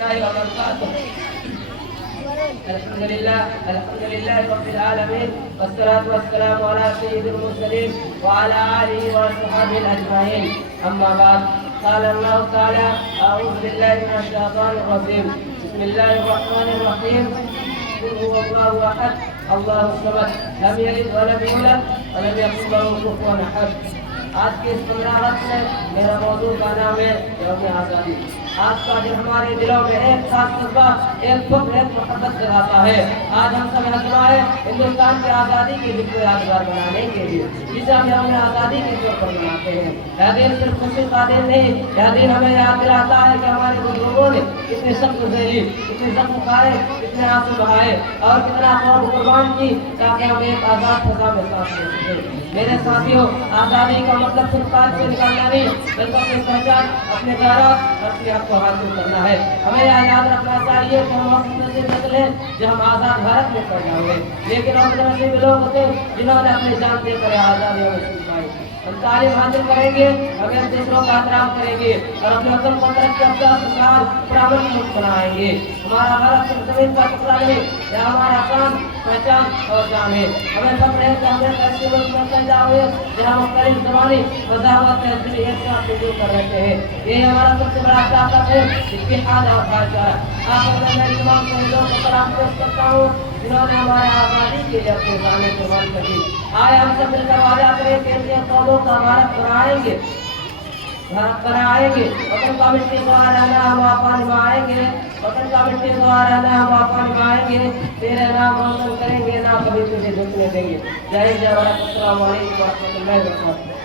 الحمد لله رب العالمين، والصلاة والسلام على سيد المرسلين وعلى آله وصحبه أجمعين. أما بعد، قال الله تعالى: أعوذ بالله من الشيطان الرجيم، بسم الله الرحمن الرحيم. قل هو الله أحد الله الصمد لم يلد ولم يولد ولم يكن له كفوا أحد. آج کے اس 15 اگست میں میرا موضوع کا نام ہے یوم آزادی. آج کا دن ہمارے دلوں میں ایک خاص جذبہ، ایک فکر، ایک محبت جگاتا ہے. آج ہم سب یہاں جمع ہیں ہندوستان کی آزادی کے دن کو یادگار بنانے کے لیے، جسے ہم یوم آزادی کے طور پر مناتے ہیں. یہ دن صرف خوشی کا دن نہیں، یہ دن ہمیں یاد دلاتا ہے کہ ہمارے بزرگوں نے کتنے سخت جھیلی، کتنے زخم کھائے، کتنے آنسو بہائے اور کتنا قوم قربان کی تاکہ ہم ایک آزاد فضا میں سانس لے سکیں. میرے ساتھیوں، آزادی کا مطلب صرف کاج سے نکالنا نہیں، بلکہ اپنی پہچان، اپنے خیالات، اپنے آپ کو حاصل کرنا ہے. ہمیں یہ یاد رکھنا چاہیے کہ ہم وقت میں سے نکلے جو ہم آزاد بھارت میں پیدا ہوئے، لیکن ہم ایسے بھی لوگ ہوتے جنہوں نے اپنی جان دے کر آزادی میں پائی. ہم تعلیم حاصل کریں گے، ہمیں دوسروں کا احترام کریں گے اور اپنے وطن کو ترقی یافتہ خوشحال پرامن ملک بنائیں گے. ہمارا بھارت صرف زمین کا ٹکڑا نہیں، یہ ہمارا کام، پہچان اور جان ہے. ہمیں فخر ہے کہ ہم ایک ایسے ملک میں پیدا ہوئے جہاں مختلف زبانیں، مذاہب، تہذیب ایک ساتھ مل جل کر رہتے ہیں. یہ ہمارا سب سے بڑا طاقت ہے، اتحاد اور بھائی چارہ. آخر میں میں تمام شہیدوں کو سلام پیش کرتا ہوں جنہوں نے ہمارے آزادی کے لیے اپنے جانیں قربان کر دی. آئے ہم سب مل کر وعدہ کریں کہ ان قوموں کا بھارت بنائیں گے، وطن کا مٹی کو رہنا ہم واپس نبھائیں گے، وطن کا مٹی کو رہنا ہم واپس نبھائیں گے. تیرے نام روشن کریں گے، نہ کبھی تجھے جھکنے دیں گے. جے بھارت. السلام علیکم ورحمۃ اللہ وبرکاتہ.